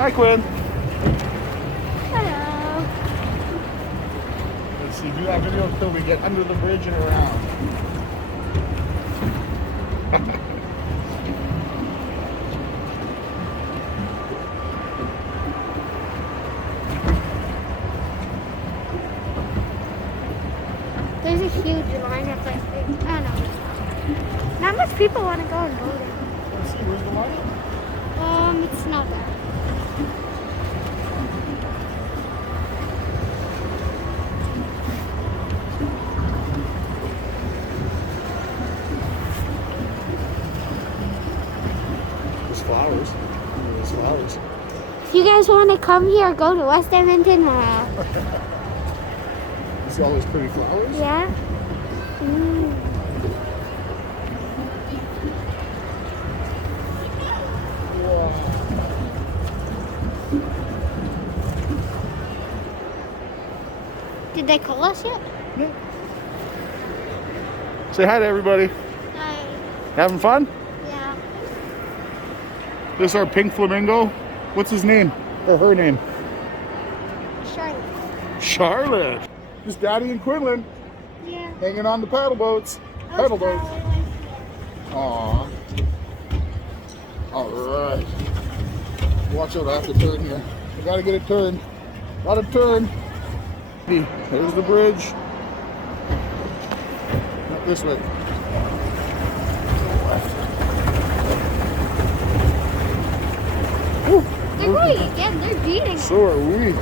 Hi, Quinn. Hello. Let's see, do that video until we get under the bridge and around. There's a huge line up like I don't know. Not much people want to go and boat it. Let's see, where's the line? It's not there. There's flowers. There's flowers. If you guys want to come here, go to West Edmonton. You see all those pretty flowers? Yeah. Wow. Did they call us yet? Yeah. Say hi to everybody. Hi. Having fun? Yeah. This is our pink flamingo. What's his name? Or her name? Charlotte. Charlotte. This Daddy and Quinnlynn Yeah. hanging on the paddle boats. Paddle boats. Aww. Alright. Watch out, I have to turn here. I gotta get it turned. Gotta turn. There's the bridge. Not this way. Woo. They're going again. They're beating. So are we.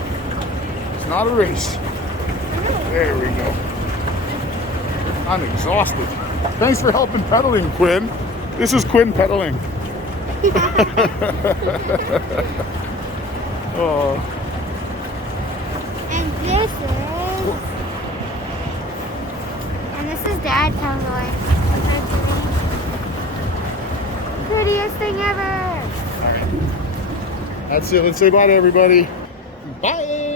It's not a race. There we go. I'm exhausted. Thanks for helping pedaling, Quinn. This is Quinn pedaling. Oh. And this is Dad telling the way. Prettiest thing ever. All right. That's it. Let's say bye to everybody. Bye.